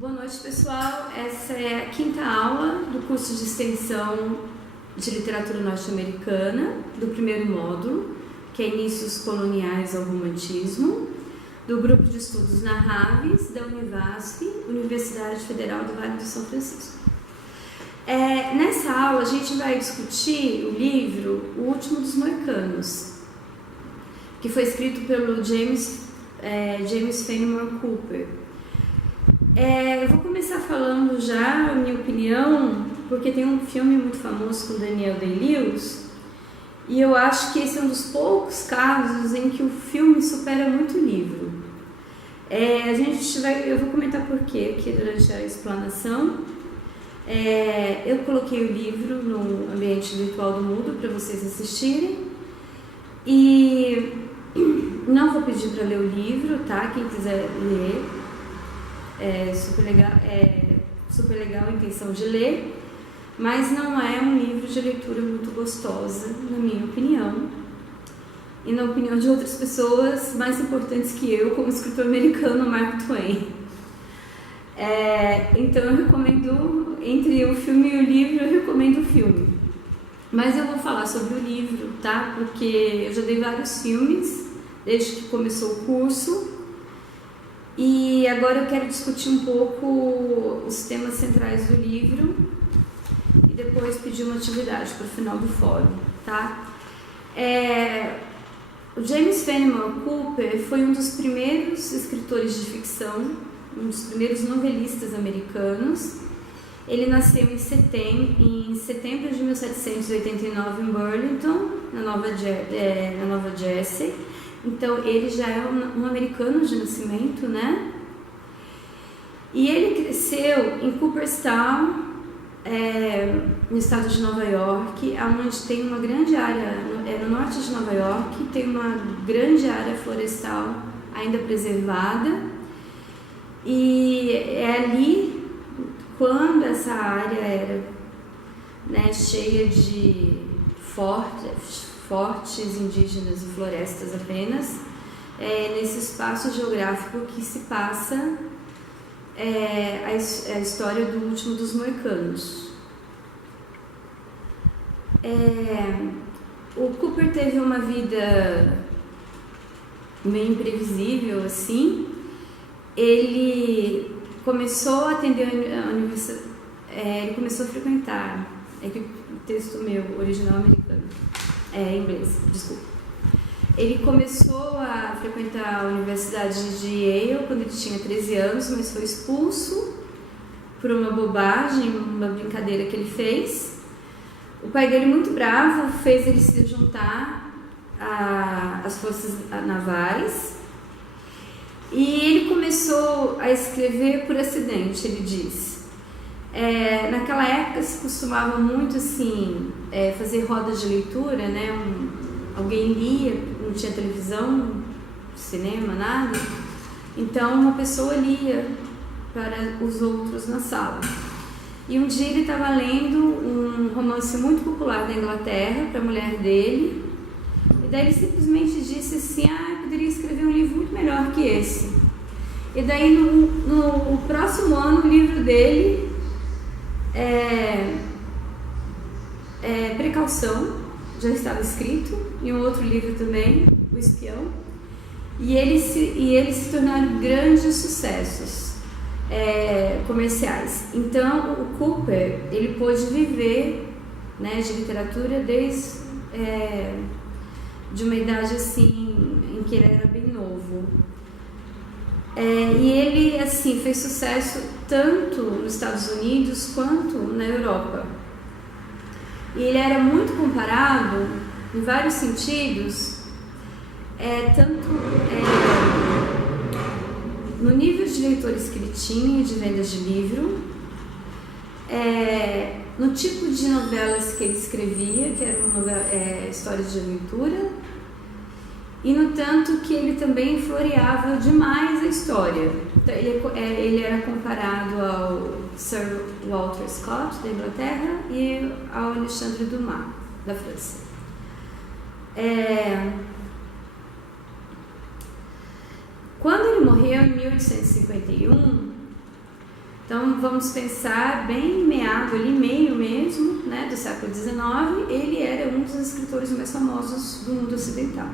Boa noite, pessoal. Essa é a quinta aula do curso de extensão de literatura norte-americana, do primeiro módulo, que é Inícios Coloniais ao Romantismo, do grupo de estudos Narraves, da Univasf, Universidade Federal do Vale do São Francisco. Nessa aula, a gente vai discutir o livro O Último dos Moicanos, que foi escrito pelo James Fenimore Cooper. Eu vou começar falando já a minha opinião, porque tem um filme muito famoso com Daniel Day-Lewis, e eu acho que esse é um dos poucos casos em que o filme supera muito o livro. Eu vou comentar por quê aqui durante a explanação. Eu coloquei o livro no ambiente virtual do Moodle para vocês assistirem, e não vou pedir para ler o livro, tá? Quem quiser ler, é super legal a intenção de ler, mas não é um livro de leitura muito gostosa, na minha opinião, e na opinião de outras pessoas mais importantes que eu, como escritor americano Mark Twain. Então eu recomendo, entre o filme e o livro, eu recomendo o filme. Mas eu vou falar sobre o livro, tá? Porque eu já dei vários filmes desde que começou o curso, e agora eu quero discutir um pouco os temas centrais do livro e depois pedir uma atividade para o final do fórum, tá? O James Fenimore Cooper foi um dos primeiros escritores de ficção, um dos primeiros novelistas americanos. Ele nasceu em setembro de 1789 em Burlington, na Nova Jersey. Então ele já é um americano de nascimento, né? E ele cresceu em Cooperstown, no estado de Nova York, onde tem uma grande área, no norte de Nova York, tem uma grande área florestal ainda preservada. E é ali, quando essa área era, né, cheia de fortes indígenas e florestas apenas, nesse espaço geográfico que se passa a história do Último dos Moicanos. O Cooper teve uma vida meio imprevisível, assim. Ele começou a atender a universidade, ele começou a frequentar, que o texto meu, original americano, inglês, desculpa. Ele começou a frequentar a Universidade de Yale quando ele tinha 13 anos, mas foi expulso por uma bobagem, uma brincadeira que ele fez. O pai dele, muito bravo, fez ele se juntar às forças navais, e ele começou a escrever por acidente, ele diz. Naquela época se costumava muito assim, fazer rodas de leitura, né? Alguém lia, não tinha televisão, cinema, nada. Então uma pessoa lia para os outros na sala. E um dia ele estava lendo um romance muito popular da Inglaterra para a mulher dele, e daí ele simplesmente disse assim: eu poderia escrever um livro muito melhor que esse. E daí no próximo ano o livro dele Precaução já estava escrito, e um outro livro também, O Espião, e eles se tornaram grandes sucessos comerciais. Então o Cooper, ele pôde viver, né, de literatura desde de uma idade assim em que ele era bem novo. E ele assim fez sucesso tanto nos Estados Unidos quanto na Europa. E ele era muito comparado em vários sentidos, no nível de leitores que ele tinha e de vendas de livro, no tipo de novelas que ele escrevia, que eram histórias de aventura, e no tanto que ele também floreava demais a história. Então, ele era comparado ao Sir Walter Scott, da Inglaterra, e ao Alexandre Dumas, da França. Quando ele morreu, em 1851, Então vamos pensar bem meado ali, meio mesmo, né, do século XIX, ele era um dos escritores mais famosos do mundo ocidental.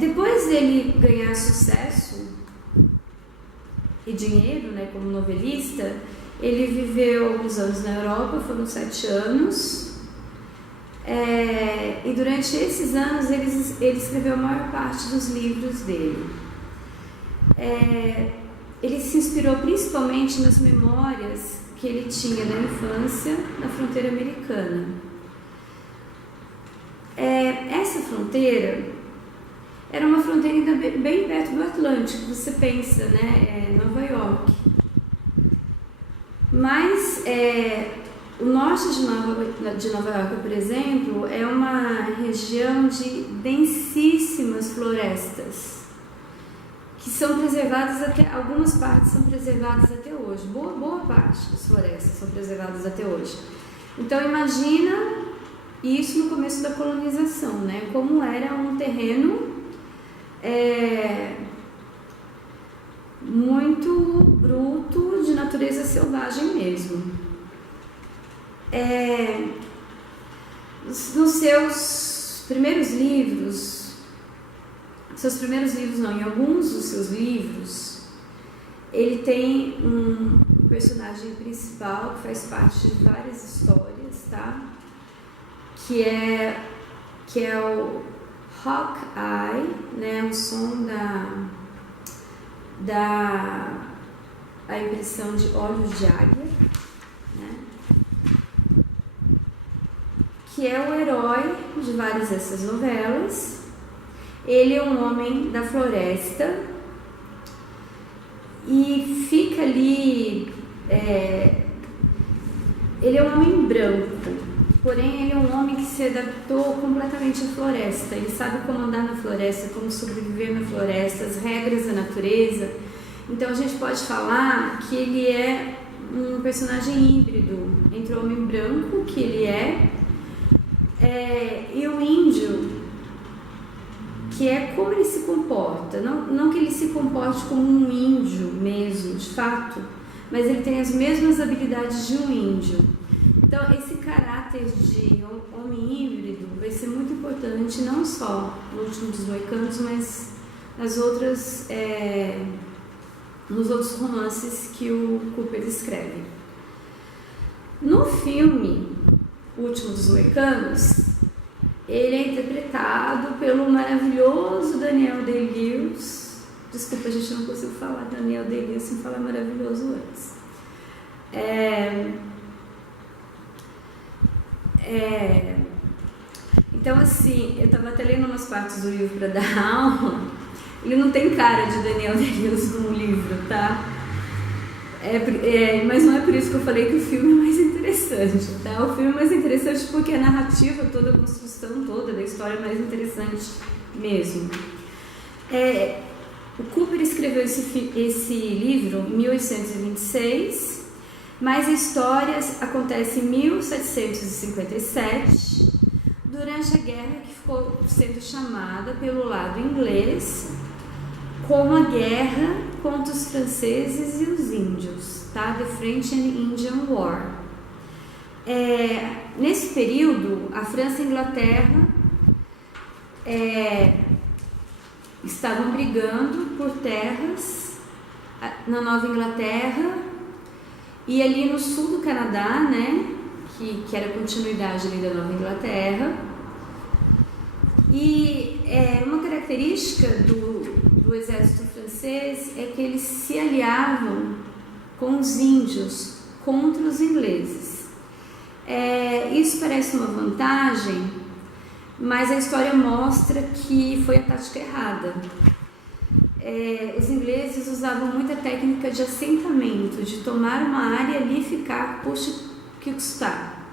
Depois dele ganhar sucesso e dinheiro, né, como novelista, ele viveu alguns anos na Europa, foram 7 anos, e durante esses anos ele escreveu a maior parte dos livros dele. Ele se inspirou principalmente nas memórias que ele tinha da infância na fronteira americana. Essa fronteira era uma fronteira ainda bem perto do Atlântico, você pensa, né? Nova York. Mas o norte de Nova York, por exemplo, é uma região de densíssimas florestas, que são preservadas algumas partes são preservadas até hoje, boa parte das florestas são preservadas até hoje. Então imagina isso no começo da colonização, né? Como era um terreno muito bruto, de natureza selvagem mesmo. Nos seus primeiros livros, em alguns dos seus livros, ele tem um personagem principal que faz parte de várias histórias, tá? Que é o Hawkeye, né? O som a impressão de olhos de águia, né? Que é o herói de várias dessas novelas. Ele é um homem da floresta e fica ali. Ele é um homem branco, porém ele é um homem que se adaptou completamente à floresta. Ele sabe como andar na floresta, como sobreviver na floresta, as regras da natureza. Então a gente pode falar que ele é um personagem híbrido entre o homem branco, que ele e o índio, que é como ele se comporta. Não que ele se comporte como um índio mesmo, de fato, mas ele tem as mesmas habilidades de um índio. Então esse caráter de homem híbrido vai ser muito importante, não só no Último dos Moicanos, mas nos outros romances que o Cooper escreve. No filme O Último dos Moicanos, ele é interpretado pelo maravilhoso Daniel Day-Lewis. Desculpa, a gente não conseguiu falar Daniel Day-Lewis sem falar maravilhoso antes. Então, assim, eu estava até lendo umas partes do livro para dar aula. Ele não tem cara de Daniel Day-Lewis no livro, tá? Mas não é por isso que eu falei que o filme é mais interessante, tá? O filme é mais interessante porque a narrativa toda, a construção toda da história é mais interessante mesmo. O Cooper escreveu esse livro em 1826, mas a história acontece em 1757, durante a guerra que ficou sendo chamada pelo lado inglês como a guerra contra os franceses e os índios, tá? The French and Indian War. Nesse período, a França e a Inglaterra estavam brigando por terras na Nova Inglaterra e ali no sul do Canadá, né? Que era a continuidade ali da Nova Inglaterra. E uma característica do exército francês é que eles se aliavam com os índios contra os ingleses. Isso parece uma vantagem, mas a história mostra que foi a tática errada. Os ingleses usavam muita técnica de assentamento, de tomar uma área ali e ficar, custe que custar.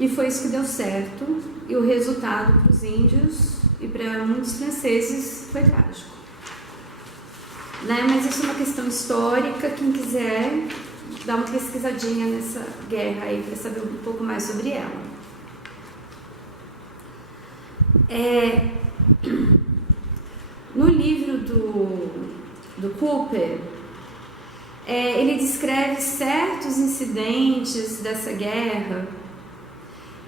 E foi isso que deu certo, e o resultado para os índios e para muitos franceses foi trágico. Né? Mas isso é uma questão histórica, quem quiser dar uma pesquisadinha nessa guerra aí para saber um pouco mais sobre ela. No livro do do Cooper, ele descreve certos incidentes dessa guerra,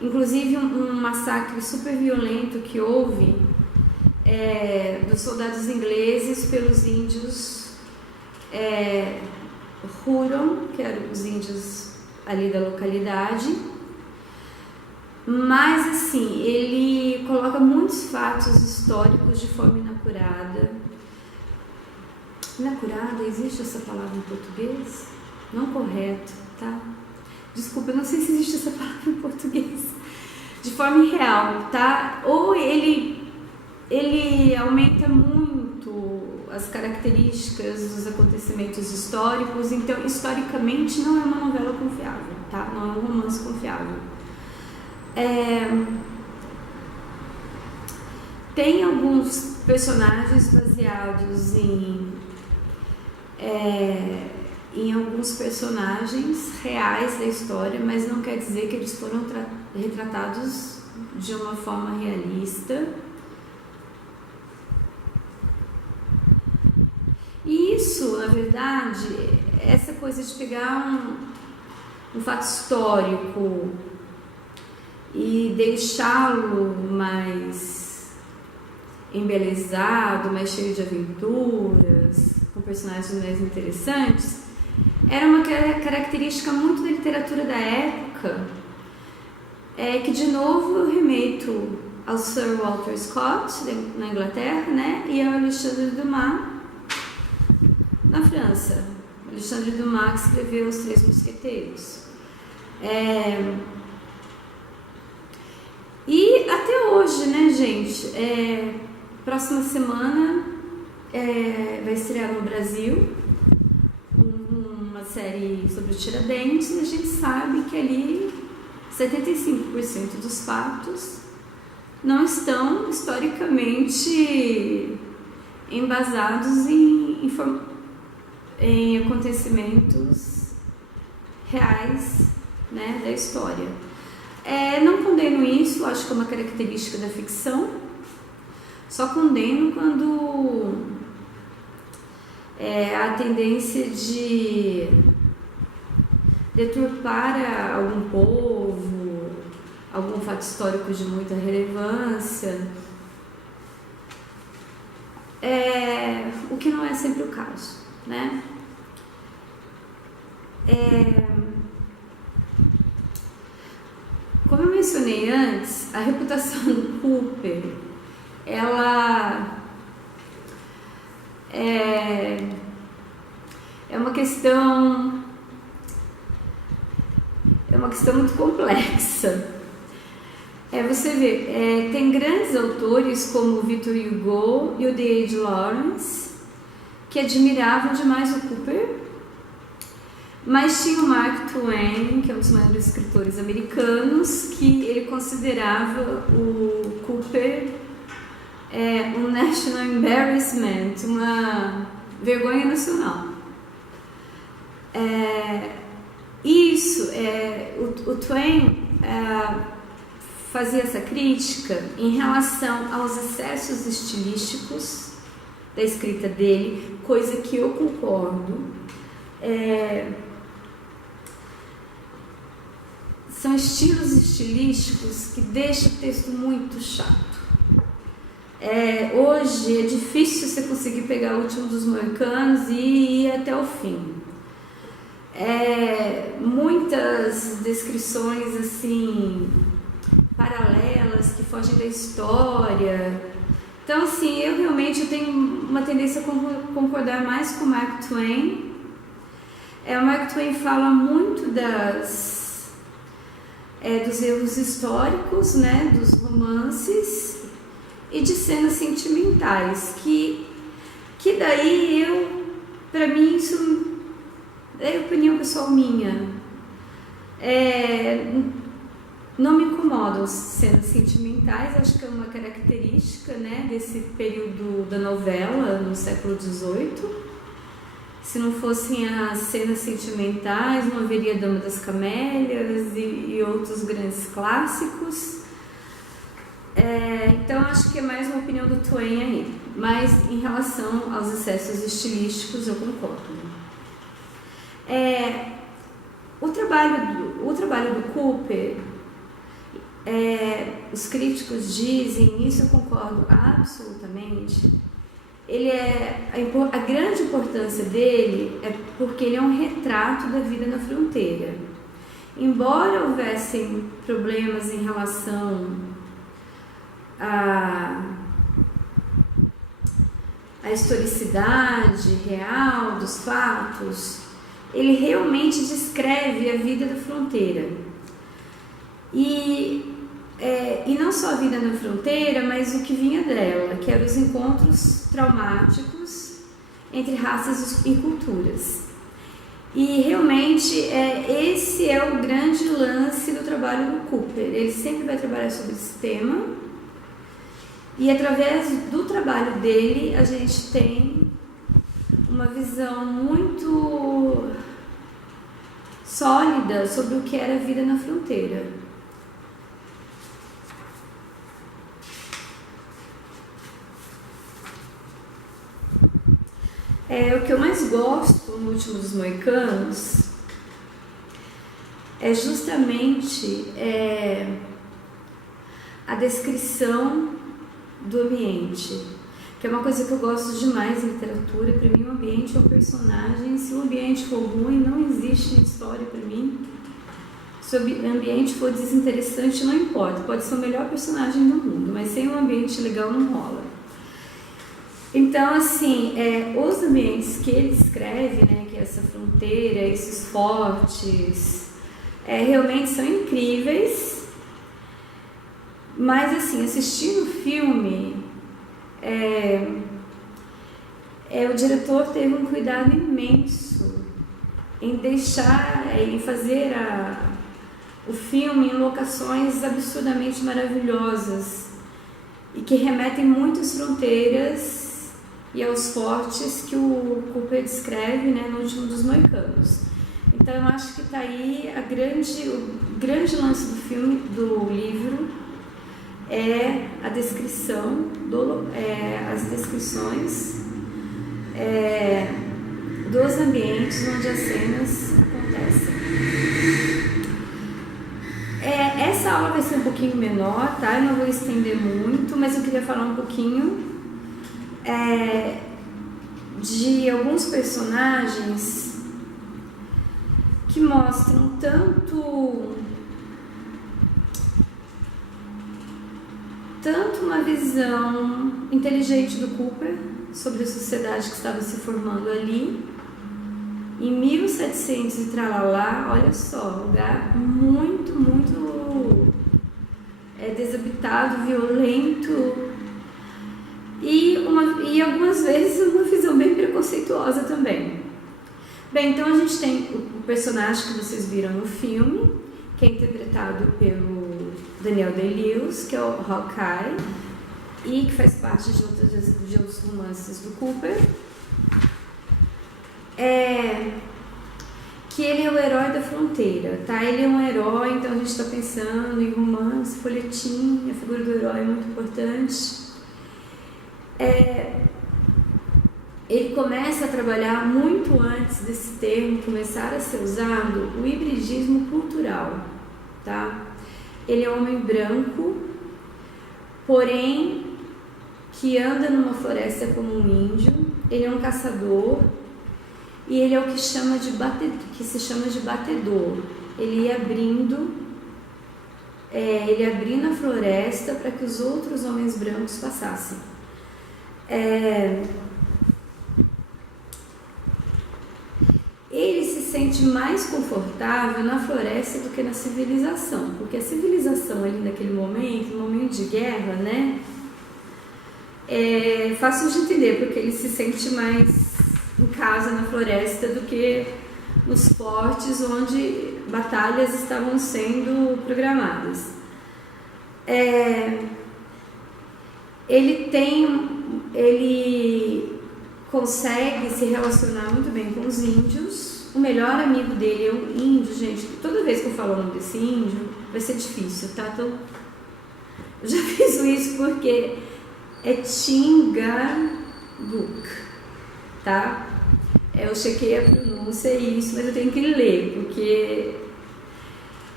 inclusive um massacre super violento que houve dos soldados ingleses pelos índios Huron, que eram os índios ali da localidade. Mas assim, ele coloca muitos fatos históricos de forma inacurada. Inacurada, existe essa palavra em português? Não correto, tá? Desculpa, eu não sei se existe essa palavra em português. De forma irreal, tá? Ou ele aumenta muito as características dos acontecimentos históricos, então historicamente não é uma novela confiável, tá? Não é um romance confiável. Tem alguns personagens baseados em alguns personagens reais da história, mas não quer dizer que eles foram retratados de uma forma realista. E isso, na verdade, essa coisa de pegar um fato histórico e deixá-lo mais embelezado, mais cheio de aventuras, com personagens mais interessantes, era uma característica muito da literatura da época, que de novo eu remeto ao Sir Walter Scott, na Inglaterra, né, e ao Alexandre Dumas, na França. Alexandre Dumas que escreveu Os Três Mosqueteiros. E até hoje, né, gente, próxima semana vai estrear no Brasil uma série sobre o Tiradentes, e a gente sabe que ali 75% dos fatos não estão historicamente embasados em acontecimentos reais, né, da história. Não condeno isso, acho que é uma característica da ficção, só condeno quando há a tendência de deturpar algum povo, algum fato histórico de muita relevância, o que não é sempre o caso, né? Como eu mencionei antes, a reputação do Cooper, ela é uma questão muito complexa. Você vê, tem grandes autores como o Victor Hugo e o D.H. Lawrence que admiravam demais o Cooper, mas tinha o Mark Twain, que é um dos maiores escritores americanos, que ele considerava o Cooper um national embarrassment, uma vergonha nacional. O Twain fazia essa crítica em relação aos excessos estilísticos da escrita dele, coisa que eu concordo. São estilos estilísticos que deixam o texto muito chato. Hoje é difícil você conseguir pegar o Último dos Moicanos e ir até o fim. Muitas descrições assim paralelas que fogem da história. Então, assim, eu realmente tenho uma tendência a concordar mais com o Mark Twain. O Mark Twain fala muito dos erros históricos, né, dos romances e de cenas sentimentais, que daí para mim isso é opinião pessoal minha, não me incomodam cenas sentimentais, acho que é uma característica, né, desse período da novela no século XVIII. Se não fossem as cenas sentimentais, não haveria Dama das Camélias e outros grandes clássicos. Então Então acho que é mais uma opinião do Twain aí, mas em relação aos excessos estilísticos eu concordo. O trabalho do Cooper, os críticos dizem, isso eu concordo absolutamente, a grande importância dele é porque ele é um retrato da vida na fronteira. Embora houvessem problemas em relação à historicidade real dos fatos, ele realmente descreve a vida da fronteira. E não só a vida na fronteira, mas o que vinha dela, que eram os encontros traumáticos entre raças e culturas. E realmente esse é o grande lance do trabalho do Cooper. Ele sempre vai trabalhar sobre esse tema, e através do trabalho dele a gente tem uma visão muito sólida sobre o que era a vida na fronteira. O que eu mais gosto no Último dos Moicanos é justamente a descrição do ambiente, que é uma coisa que eu gosto demais em literatura. Para mim, o ambiente é um personagem. Se o ambiente for ruim, não existe história para mim. Se o ambiente for desinteressante, não importa, pode ser o melhor personagem do mundo, mas sem um ambiente legal não rola. Então, assim, os ambientes que ele escreve, né, que é essa fronteira, esses fortes, realmente são incríveis. Mas, assim, assistindo o filme, o diretor teve um cuidado imenso em em fazer o filme em locações absurdamente maravilhosas e que remetem muito às fronteiras e aos fortes que o Cooper descreve, né, no Último dos Moicanos. Então eu acho que está aí o grande lance do filme, do livro, é a descrição, as descrições dos ambientes onde as cenas acontecem. Essa aula vai ser um pouquinho menor, tá? Eu não vou estender muito, mas eu queria falar um pouquinho de alguns personagens que mostram tanto uma visão inteligente do Cooper sobre a sociedade que estava se formando ali em 1700 e tralalá. Olha só, um lugar muito desabitado, violento, e algumas vezes uma visão bem preconceituosa também. Bem, então a gente tem o personagem que vocês viram no filme, que é interpretado pelo Daniel Day-Lewis, que é o Hawkeye, e que faz parte de outros romances do Cooper. Que ele é o herói da fronteira, tá? Ele é um herói, então a gente está pensando em romance, folhetim, a figura do herói é muito importante. Ele começa a trabalhar muito antes desse termo começar a ser usado, o hibridismo cultural, tá? Ele é um homem branco, porém que anda numa floresta como um índio. Ele é um caçador e ele é o que se chama de batedor. Ele ia abrindo a floresta para que os outros homens brancos passassem. Ele se sente mais confortável na floresta do que na civilização, porque a civilização ali naquele momento, no momento de guerra, né, é fácil de entender, porque ele se sente mais em casa na floresta do que nos fortes onde batalhas estavam sendo programadas. Ele consegue se relacionar muito bem com os índios. O melhor amigo dele é um índio, gente. Toda vez que eu falo o nome desse índio, vai ser difícil, tá? Então, eu já fiz difícil isso porque é Chingachgook, tá? Eu chequei a pronúncia e isso, mas eu tenho que ler, porque...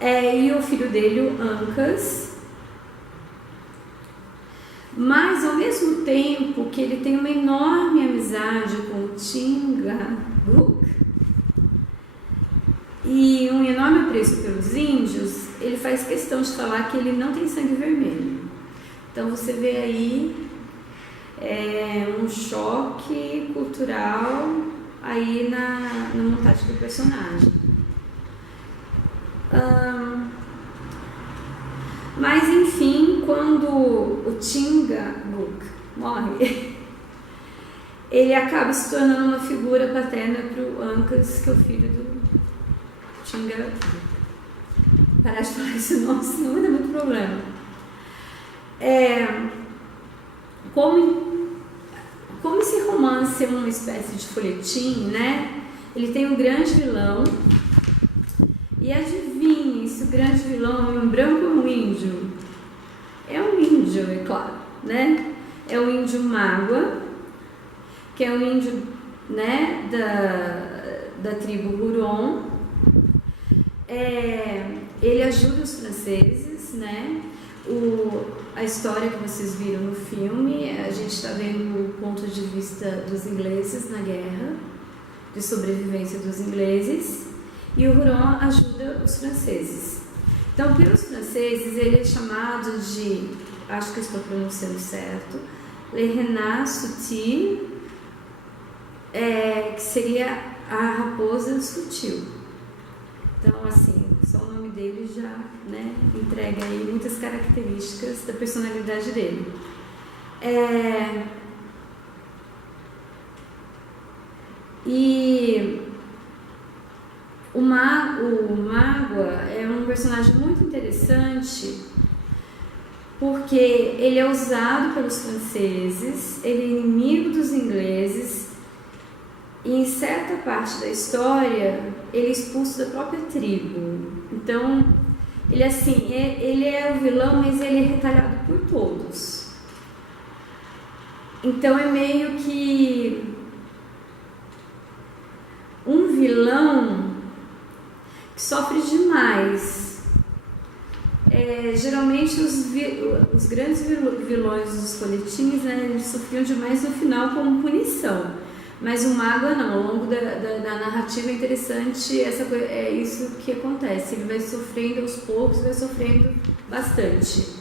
e o filho dele, o Ancas. Mas, ao mesmo tempo que ele tem uma enorme amizade com o Chingachgook e um enorme apreço pelos índios, ele faz questão de falar que ele não tem sangue vermelho. Então, você vê aí um choque cultural aí na montagem do personagem. Mas enfim, quando o Chingachgook morre, ele acaba se tornando uma figura paterna para o Ancas, que é o filho do Chingachgook. Parar de falar esse nome, senão vai dar muito problema. Como esse romance é uma espécie de folhetim, né? Ele tem um grande vilão. E adivinhe se o grande vilão é um branco ou um índio? É um índio, é claro, né? É um índio mágua, que é um índio, né, da tribo Huron. Ele ajuda os franceses, né? A história que vocês viram no filme, a gente está vendo o ponto de vista dos ingleses na guerra, de sobrevivência dos ingleses, e o Huron ajuda os franceses. Então, pelos franceses, ele é chamado de, acho que eu estou pronunciando certo, Le Renard Sutil, que seria a raposa sutil. Então, assim, só o nome dele já, né, entrega aí muitas características da personalidade dele. E o Mágua é um personagem muito interessante porque ele é usado pelos franceses, ele é inimigo dos ingleses e em certa parte da história ele é expulso da própria tribo. Então, ele assim, ele é o vilão, mas ele é retalhado por todos. Então é meio que um vilão que sofre demais. Geralmente os grandes vilões dos folhetins, né, eles sofriam demais no final como punição. Mas o Mágua não, ao longo da narrativa é interessante, é isso que acontece, ele vai sofrendo aos poucos, vai sofrendo bastante.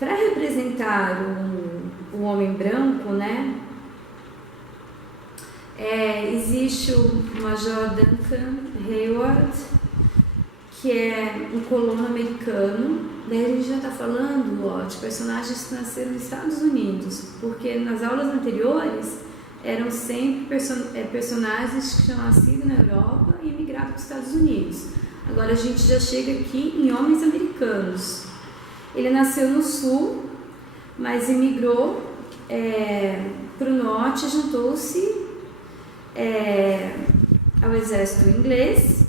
Para representar o homem branco, né, existe o Major Duncan Hayward, que é um colono americano. Daí a gente já está falando de personagens que nasceram nos Estados Unidos, porque nas aulas anteriores eram sempre personagens que tinham nascido na Europa e migrado para os Estados Unidos. Agora a gente já chega aqui em homens americanos. Ele nasceu no sul, mas emigrou para o norte e juntou-se ao exército inglês.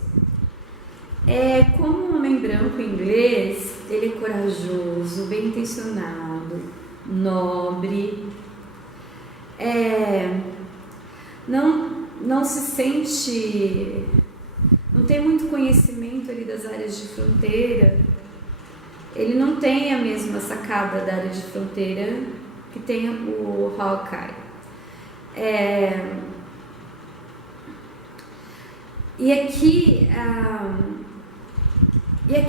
Como um homem branco inglês, ele é corajoso, bem intencionado, nobre, não se sente, não tem muito conhecimento ali das áreas de fronteira, ele não tem a mesma sacada da área de fronteira que tem o Hawkeye. E aqui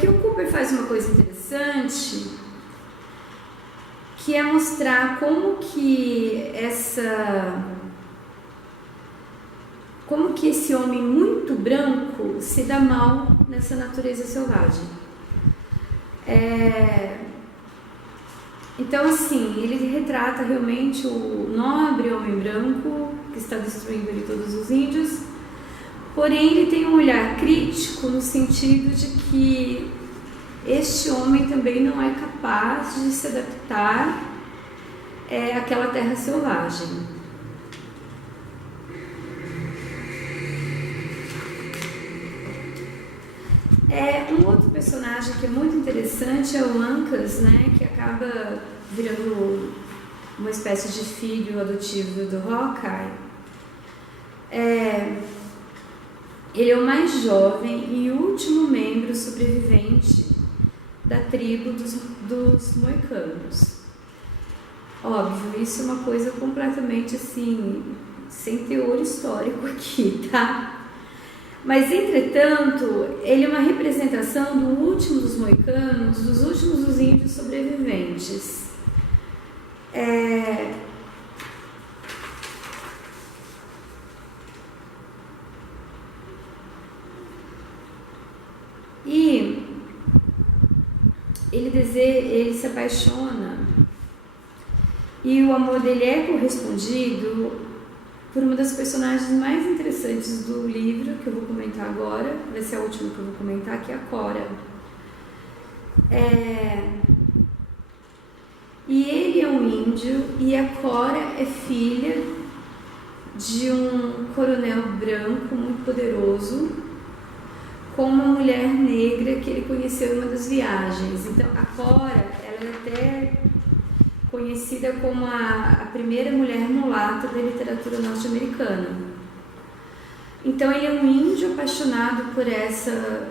o Cooper faz uma coisa interessante, que é mostrar como que esse homem muito branco se dá mal nessa natureza selvagem. Então, assim, ele retrata realmente o nobre homem branco que está destruindo ali todos os índios. Porém, ele tem um olhar crítico no sentido de que este homem também não é capaz de se adaptar àquela terra selvagem. Um outro personagem que é muito interessante é o Ancas, né, que acaba virando uma espécie de filho adotivo do Hawkeye. Ele é o mais jovem e último membro sobrevivente da tribo dos moicanos. Óbvio, isso é uma coisa completamente assim, sem teor histórico aqui, tá? Mas, entretanto, ele é uma representação do último dos moicanos, dos últimos dos índios sobreviventes. E ele se apaixona e o amor dele é correspondido por uma das personagens mais interessantes do livro, que eu vou comentar agora, vai ser a última que eu vou comentar, que é a Cora. E ele é um índio e a Cora é filha de um coronel branco muito poderoso com uma mulher negra que ele conheceu em uma das viagens. Então, a Cora, ela é até conhecida como a primeira mulher mulata da literatura norte-americana. Então, ele é um índio apaixonado por essa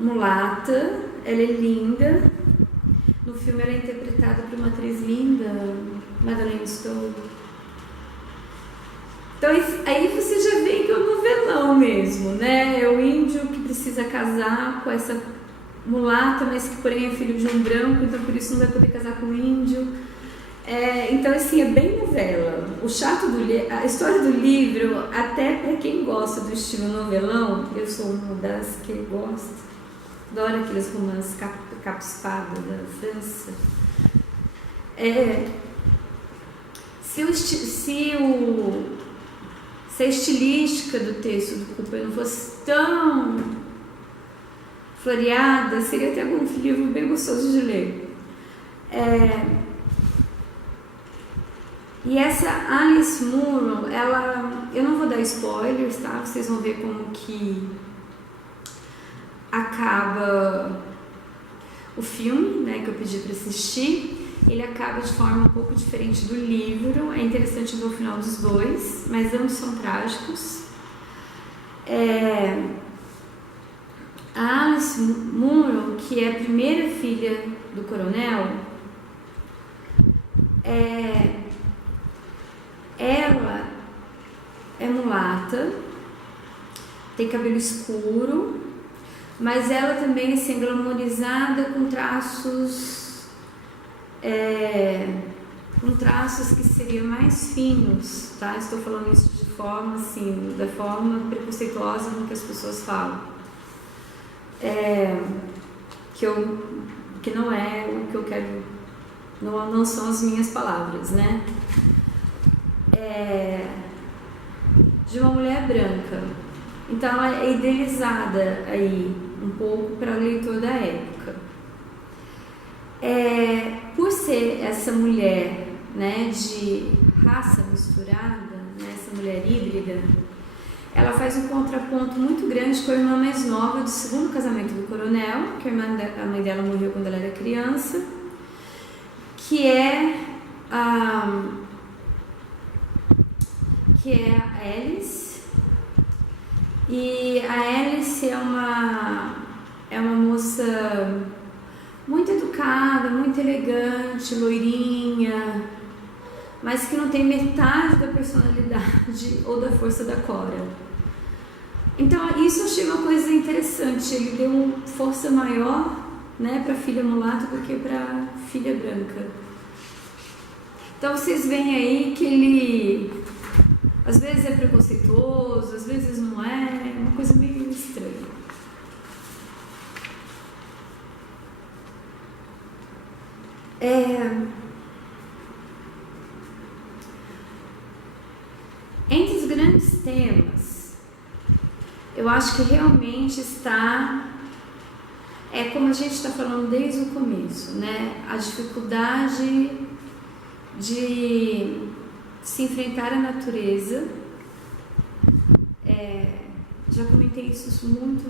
mulata, ela é linda. No filme, ela é interpretada por uma atriz linda, Madeleine Stowe. Então, aí você já vê que é um novelão mesmo, né? É o índio que precisa casar com essa mulata, mas que porém é filho de um branco, então por isso não vai poder casar com o índio. Então, assim, é bem novela. O chato a história do livro, até para quem gosta do estilo novelão, eu sou uma das que gosta, adoro aqueles romances capa-espada da França. Se a estilística do texto do Cooper não fosse tão floreada, seria até algum livro bem gostoso de ler. E essa Alice Munro, eu não vou dar spoilers, tá? Vocês vão ver como que acaba o filme, né, que eu pedi para assistir. Ele acaba de forma um pouco diferente do livro. É interessante ver o final dos dois, mas ambos são trágicos. A Alice Munro, que é a primeira filha do coronel, ela é mulata, tem cabelo escuro, mas ela também é assim, glamourizada com traços que seriam mais finos, tá? Estou falando isso de forma assim, da forma preconceituosa com que as pessoas falam. Que não é o que eu quero, não são as minhas palavras, né? De uma mulher branca. Então ela é idealizada aí um pouco para o leitor da época. Por ser essa mulher, né, de raça misturada, né, essa mulher híbrida, ela faz um contraponto muito grande com a irmã mais nova do segundo casamento do coronel, que a mãe dela morreu quando ela era criança, que é a Alice. E a Alice é uma moça muito educada, muito elegante, loirinha, mas que não tem metade da personalidade ou da força da Cora. Então, isso eu achei uma coisa interessante. Ele deu força maior, né, para a filha mulata do que para a filha branca. Então, vocês veem aí que ele, às vezes é preconceituoso, às vezes não é uma coisa meio estranha. Entre os grandes temas, eu acho que realmente está, como a gente está falando desde o começo, né? A dificuldade de se enfrentar a natureza, Já comentei isso muito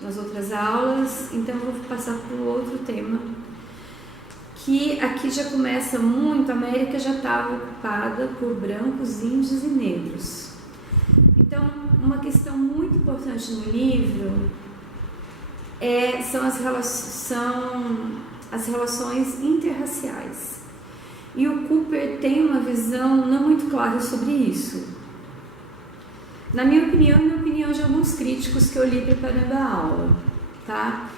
nas outras aulas, então eu vou passar para o outro tema, que aqui já começa muito, a América já estava ocupada por brancos, índios e negros. Então, uma questão muito importante no livro são as relações interraciais. E o Cooper tem uma visão não muito clara sobre isso. Na minha opinião e na opinião de alguns críticos que eu li preparando a aula, tá?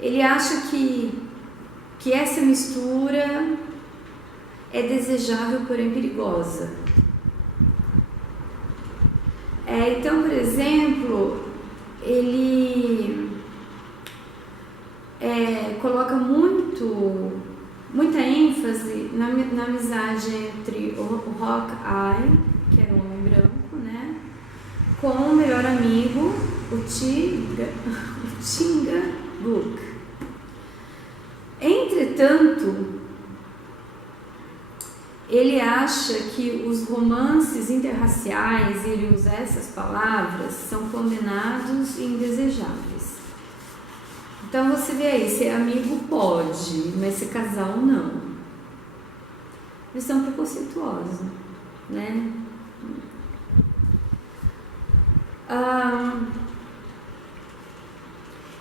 Ele acha que essa mistura é desejável, porém perigosa. Então, por exemplo, ele coloca muita ênfase na amizade entre o Hawkeye, que era um homem branco, né, com o melhor amigo, o Chingachgook. Entretanto, ele acha que os romances interraciais, ele usa essas palavras, são condenados e indesejáveis. Então você vê aí, ser amigo pode, mas ser casal não. Eles são preconceituosos, né?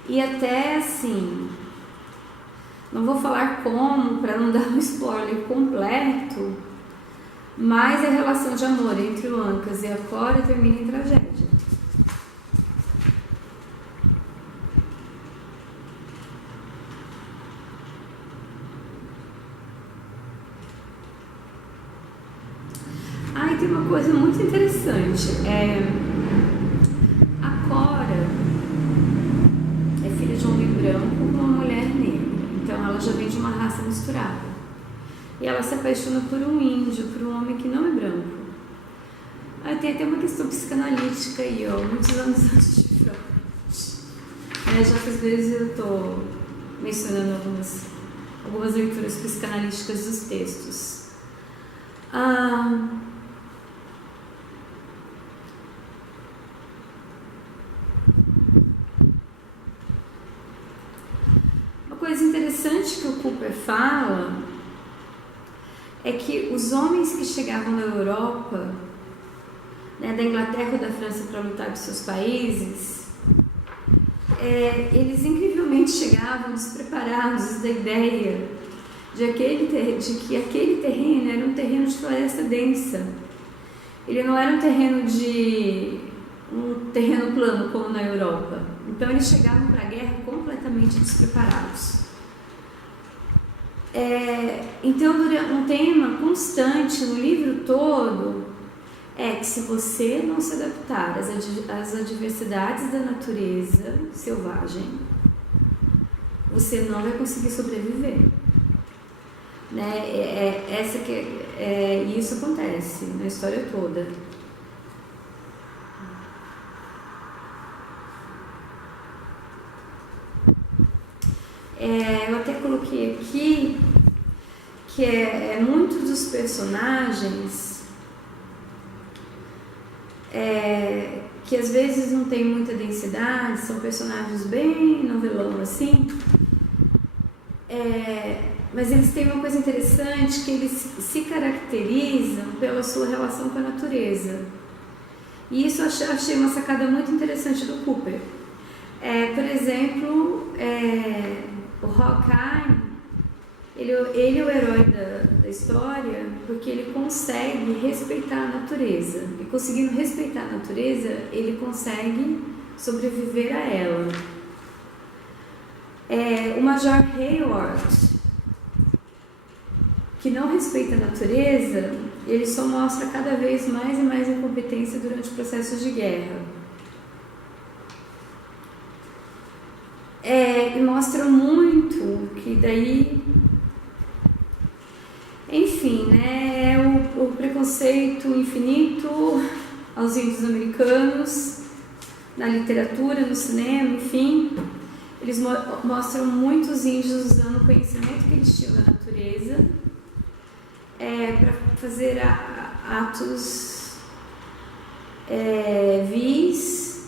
E até assim, não vou falar como, para não dar um spoiler completo, mas a relação de amor entre o Ancas e a Cora termina em tragédia. E tem uma coisa muito interessante. A Cora é filha de um homem branco com uma mulher negra. Então ela já vem de uma raça misturada. E ela se apaixona por um índio, por um homem que não é branco. Tem até uma questão psicanalítica aí, muitos anos antes de Freud. Já que às vezes eu estou mencionando algumas leituras psicanalíticas dos textos. Coisa interessante que o Cooper fala é que os homens que chegavam da Europa, né, da Inglaterra ou da França para lutar por seus países, eles incrivelmente chegavam despreparados da ideia de que aquele terreno era um terreno de floresta densa. Ele não era um terreno plano como na Europa. Então eles chegavam para a guerra completamente despreparados. Então, um tema constante no livro todo é que se você não se adaptar às adversidades da natureza selvagem, você não vai conseguir sobreviver. Né? E isso acontece na história toda. Eu até coloquei aqui que muitos dos personagens que às vezes não tem muita densidade, são personagens bem novelão assim, mas eles têm uma coisa interessante, que eles se caracterizam pela sua relação com a natureza. E isso eu achei uma sacada muito interessante do Cooper. Por exemplo, o Hawkeye, ele é o herói da história porque ele consegue respeitar a natureza. E conseguindo respeitar a natureza, ele consegue sobreviver a ela. O Major Hayward, que não respeita a natureza, ele só mostra cada vez mais e mais incompetência durante processos de guerra. E mostra muito que daí, enfim, né, o preconceito infinito aos índios americanos, na literatura, no cinema, enfim, eles mostram muitos índios usando o conhecimento que eles tinham da natureza para fazer atos vis,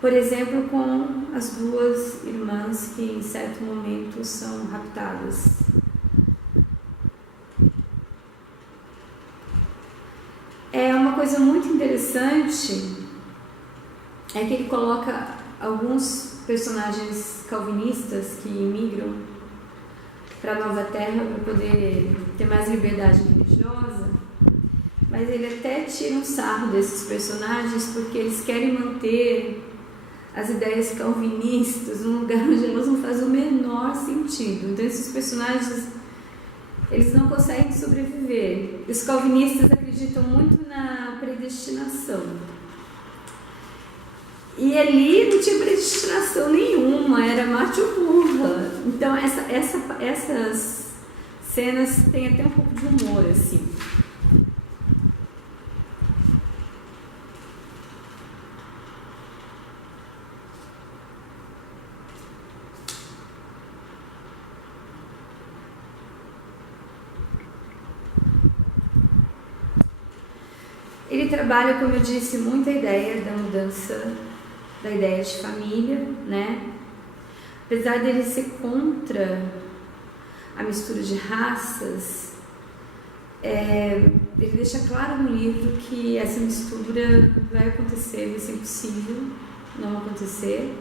por exemplo, com as duas irmãs que em certo momento são raptadas. Uma coisa muito interessante é que ele coloca alguns personagens calvinistas que imigram para a Nova Terra para poder ter mais liberdade religiosa, mas ele até tira um sarro desses personagens porque eles querem manter as ideias calvinistas num lugar onde elas não fazem o menor sentido. Então esses personagens, eles não conseguem sobreviver. Os calvinistas acreditam muito na predestinação. E ali não tinha predestinação nenhuma, era mate ou burra. Então essas cenas têm até um pouco de humor, assim. Ele trabalha, como eu disse, muito a ideia da mudança da ideia de família, né? Apesar dele ser contra a mistura de raças, ele deixa claro no livro que essa mistura vai acontecer, vai ser impossível não acontecer.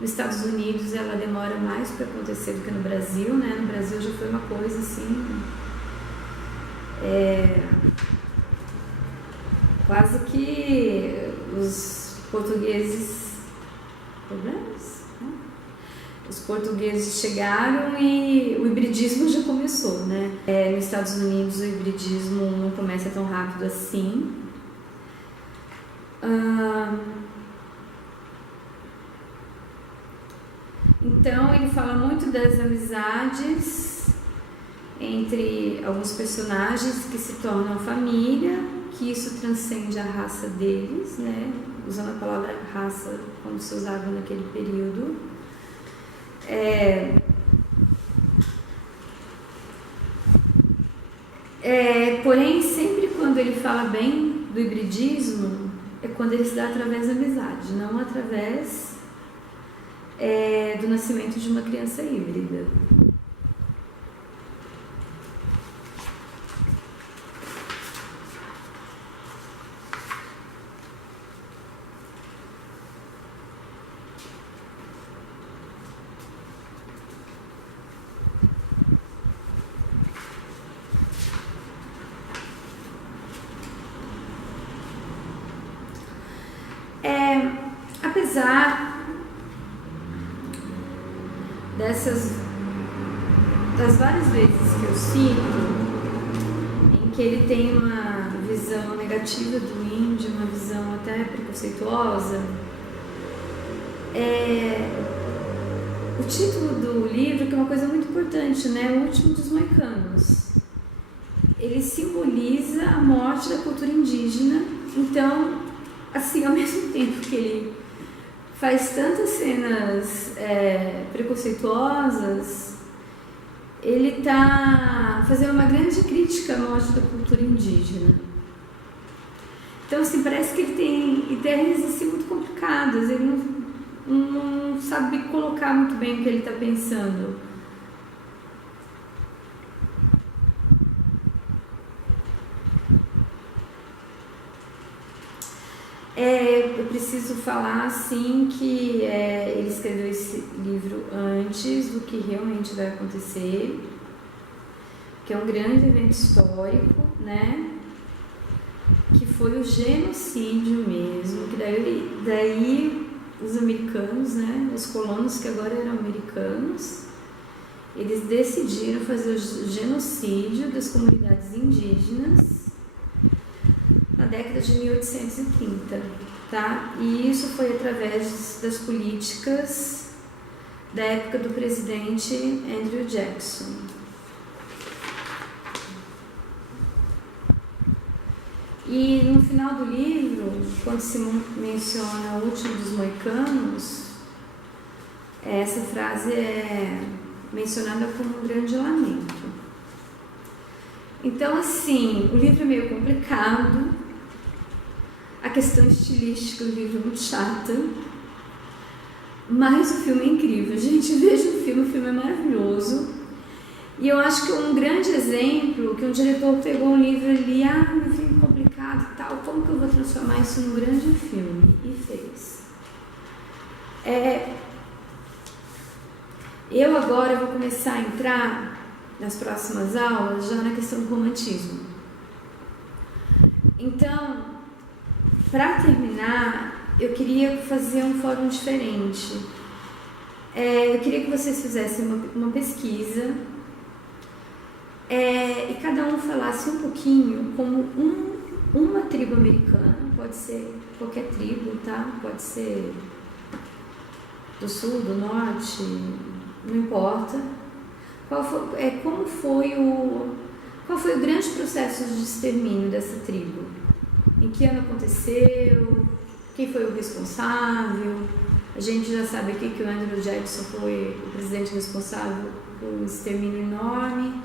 Nos Estados Unidos ela demora mais para acontecer do que no Brasil, né? No Brasil já foi uma coisa assim, quase que os portugueses, problemas, né? Os portugueses chegaram e o hibridismo já começou, né? Nos Estados Unidos o hibridismo não começa tão rápido assim. Então ele fala muito das amizades entre alguns personagens que se tornam família, que isso transcende a raça deles, né? Usando a palavra raça como se usava naquele período. Porém, sempre quando ele fala bem do hibridismo, é quando ele se dá através da amizade, não através do nascimento de uma criança híbrida. Apesar das várias vezes que eu cito em que ele tem uma visão negativa do índio, uma visão até preconceituosa, o título do livro, que é uma coisa muito importante, né? O Último dos Moicanos, ele simboliza a morte da cultura indígena. Então, assim, ao mesmo tempo que ele faz tantas cenas preconceituosas, ele está fazendo uma grande crítica à morte da cultura indígena. Então, assim, parece que ele tem ideias assim, muito complicadas, ele não sabe colocar muito bem o que ele está pensando. Eu preciso falar assim que ele escreveu esse livro antes do que realmente vai acontecer, que é um grande evento histórico, né? Que foi o genocídio mesmo, que daí os americanos, né? Os colonos que agora eram americanos, eles decidiram fazer o genocídio das comunidades indígenas na década de 1830, tá? E isso foi através das políticas da época do presidente Andrew Jackson. E no final do livro, quando se menciona o Último dos Moicanos, essa frase é mencionada como um grande lamento. Então, assim, o livro é meio complicado, a questão estilística do livro é muito chata, mas o filme é incrível. Gente, veja o filme é maravilhoso. E eu acho que um grande exemplo, que um diretor pegou um livro ali, um filme complicado e tal, como que eu vou transformar isso num grande filme? E fez. Eu agora vou começar a entrar nas próximas aulas já na questão do romantismo. Então, para terminar, eu queria fazer um fórum diferente. Eu queria que vocês fizessem uma pesquisa e cada um falasse um pouquinho como uma tribo americana, pode ser qualquer tribo, tá? Pode ser do sul, do norte, não importa. Qual foi o grande processo de extermínio dessa tribo? Em que ano aconteceu? Quem foi o responsável? A gente já sabe aqui que o Andrew Jackson foi o presidente responsável por um extermínio enorme.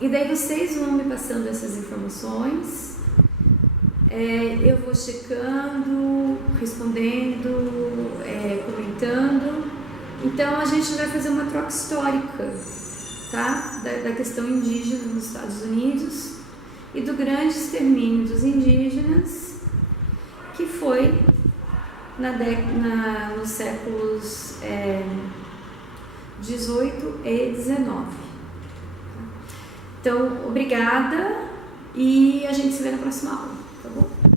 E daí vocês vão me passando essas informações, eu vou checando, respondendo, comentando. Então a gente vai fazer uma troca histórica, tá? Da questão indígena nos Estados Unidos e do grande extermínio dos indígenas, que foi nos séculos 18 e 19. Então, obrigada e a gente se vê na próxima aula, tá bom?